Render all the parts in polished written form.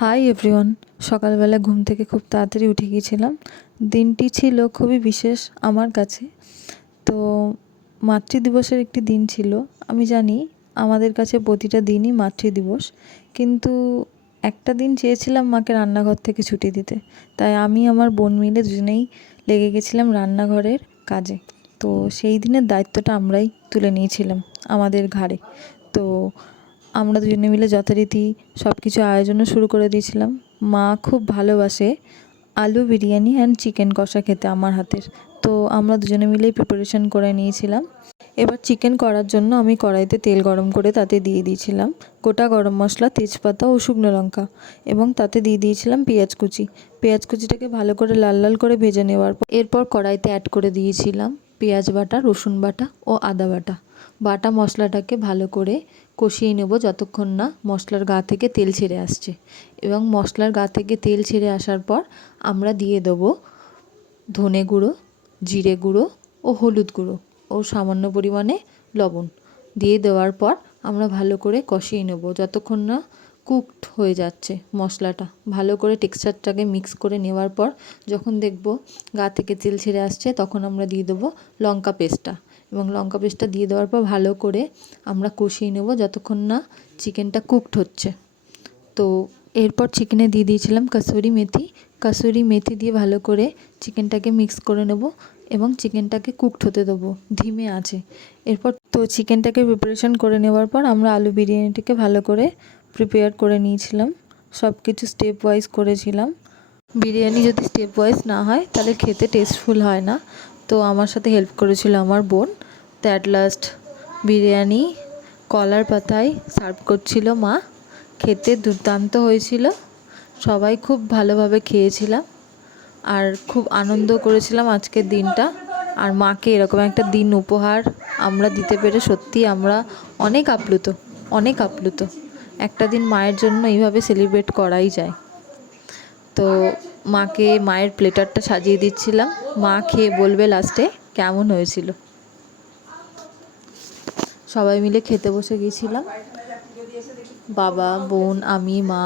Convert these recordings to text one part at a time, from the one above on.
Hi everyone. সকালবেলা ঘুম থেকে খুব তাড়াতাড়ি উঠে গিয়েছিলাম। দিনটি ছিল খুবই বিশেষ আমার কাছে। তো মাতৃদিবসের একটি দিন ছিল। আমি জানি আমাদের কাছে প্রতিটা দিনই মাতৃদিবস, কিন্তু একটা দিন চেয়েছিলাম মাকে রান্নাঘর থেকে ছুটি দিতে। তাই আমি আমার বোন মিলে দুজনেই লেগে গেছিলাম রান্নাঘরের কাজে। তো সেই দিনের দায়িত্বটা আমরাই তুলে নিয়েছিলাম আমাদের ঘাড়ে। তো আমরা দুজনে মিলে যথারীতি সব কিছু আয়োজনও শুরু করে দিয়েছিলাম। মা খুব ভালোবাসে আলু বিরিয়ানি অ্যান্ড চিকেন কষা খেতে আমার হাতের। তো আমরা দুজনে মিলেই প্রিপারেশন করে নিয়েছিলাম। এবার চিকেন করার জন্য আমি কড়াইতে তেল গরম করে তাতে দিয়ে দিয়েছিলাম গোটা গরম মশলা, তেজপাতা ও শুকনো লঙ্কা, এবং তাতে দিয়ে দিয়েছিলাম পেঁয়াজ কুচি। পেঁয়াজ কুচিটাকে ভালো করে লাল লাল করে ভেজে নেওয়ার পর এরপর কড়াইতে অ্যাড করে দিয়েছিলাম পেঁয়াজ বাটা, রসুন বাটা ও আদা বাটা। বাটা মশলাটাকে ভালো করে কষিয়ে নেব যতক্ষণ না মশলার গা থেকে তেল ছেড়ে আসছে। এবং মশলার গা থেকে তেল ছেড়ে আসার পর আমরা দিয়ে দেবো ধনে গুঁড়ো, জিরে গুঁড়ো ও হলুদ গুঁড়ো ও সামান্য পরিমাণে লবণ। দিয়ে দেওয়ার পর আমরা ভালো করে কষিয়ে নেব যতক্ষণ না কুকড হয়ে যাচ্ছে মশলাটা। ভালো করে টেক্সচারটাকে মিক্স করে নেওয়ার পর যখন দেখব গা থেকে তেল ছেড়ে আসছে, তখন আমরা দিয়ে দেবো লঙ্কা পেস্টটা। এবং লঙ্কা পেস্টটা দিয়ে দেওয়ার পর ভালো করে আমরা কষিয়ে নেব যতক্ষণ না চিকেনটা কুকড হচ্ছে। তো এরপর চিকেনে দিয়ে দিয়েছিলাম কাসুরি মেথি। কাসুরি মেথি দিয়ে ভালো করে চিকেনটাকে মিক্স করে নেব এবং চিকেনটাকে কুকড হতে দেবো ধিমে আঁচে। এরপর তো চিকেনটাকে প্রিপারেশন করে নেওয়ার পর আমরা আলু বিরিয়ানিটাকে ভালো করে প্রিপেয়ার করে নিয়েছিলাম। সব কিছু স্টেপ ওয়াইজ করেছিলাম। বিরিয়ানি যদি স্টেপ ওয়াইজ না হয় তাহলে খেতে টেস্টফুল হয় না। তো আমার সাথে হেল্প করেছিল আমার বোন। তো অ্যাট লাস্ট বিরিয়ানি কলার পাতায় সার্ভ করছিল মা। খেতে দুর্দান্ত হয়েছিল। সবাই খুব ভালোভাবে খেয়েছিলাম আর খুব আনন্দ করেছিলাম আজকের দিনটা। আর মাকে এরকম একটা দিন উপহার আমরা দিতে পেরে সত্যিই আমরা অনেক আপ্লুত, অনেক আপ্লুত। একটা দিন মায়ের জন্য এইভাবে সেলিব্রেট করাই যায়। তো মাকে মায়ের প্লেটারটা সাজিয়ে দিচ্ছিলাম। মা খেয়ে বলবে লাস্টে কেমন হয়েছিল। সবাই মিলে খেতে বসে গেছিলাম। বাবা, বোন, আমি, মা,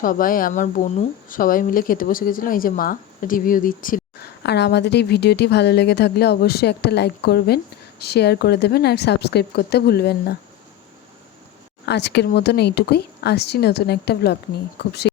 সবাই, আমার বোনু, সবাই মিলে খেতে বসে গেছিলাম। এই যে মা রিভিউ দিচ্ছিল। আর আমাদের এই ভিডিওটি ভালো লেগে থাকলে অবশ্যই একটা লাইক করবেন, শেয়ার করে দেবেন আর সাবস্ক্রাইব করতে ভুলবেন না। আজকের মতন এইটুকুই। আসছি নতুন একটা ব্লগ নিয়ে খুব